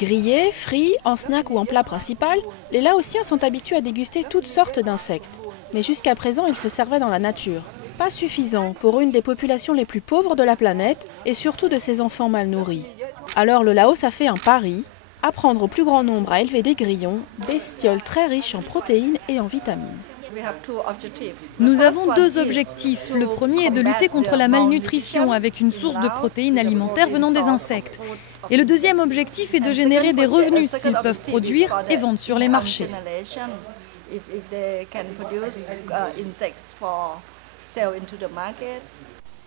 Grillés, frits, en snack ou en plat principal, les Laotiens sont habitués à déguster toutes sortes d'insectes. Mais jusqu'à présent, ils se servaient dans la nature. Pas suffisant pour une des populations les plus pauvres de la planète et surtout de ses enfants mal nourris. Alors le Laos a fait un pari, apprendre au plus grand nombre à élever des grillons, bestioles très riches en protéines et en vitamines. Nous avons deux objectifs. Le premier est de lutter contre la malnutrition avec une source de protéines alimentaires venant des insectes. Et le deuxième objectif est de générer des revenus s'ils peuvent produire et vendre sur les marchés.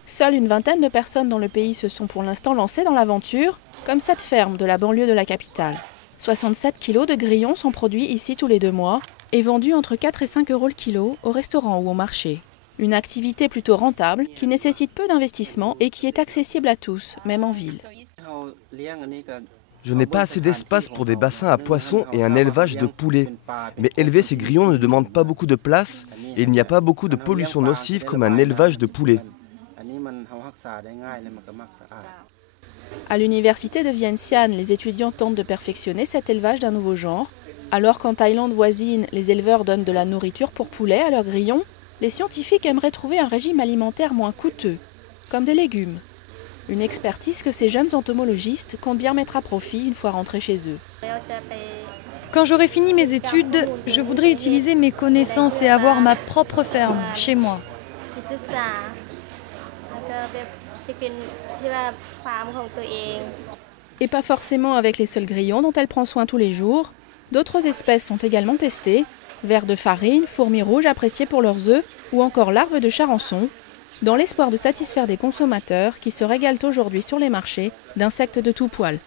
Seule une vingtaine de personnes dans le pays se sont pour l'instant lancées dans l'aventure, comme cette ferme de la banlieue de la capitale. 67 kilos de grillons sont produits ici tous les 2 mois et vendus entre 4 et 5 euros le kilo au restaurant ou au marché. Une activité plutôt rentable qui nécessite peu d'investissement et qui est accessible à tous, même en ville. Je n'ai pas assez d'espace pour des bassins à poissons et un élevage de poulets. Mais élever ces grillons ne demande pas beaucoup de place et il n'y a pas beaucoup de pollution nocive comme un élevage de poulets. À l'université de Vientiane, les étudiants tentent de perfectionner cet élevage d'un nouveau genre. Alors qu'en Thaïlande voisine, les éleveurs donnent de la nourriture pour poulets à leurs grillons, les scientifiques aimeraient trouver un régime alimentaire moins coûteux, comme des légumes. Une expertise que ces jeunes entomologistes comptent bien mettre à profit une fois rentrés chez eux. Quand j'aurai fini mes études, je voudrais utiliser mes connaissances et avoir ma propre ferme chez moi. Et pas forcément avec les seuls grillons dont elle prend soin tous les jours. D'autres espèces sont également testées, vers de farine, fourmis rouges appréciées pour leurs œufs ou encore larves de charançon, dans l'espoir de satisfaire des consommateurs qui se régalent aujourd'hui sur les marchés d'insectes de tout poil.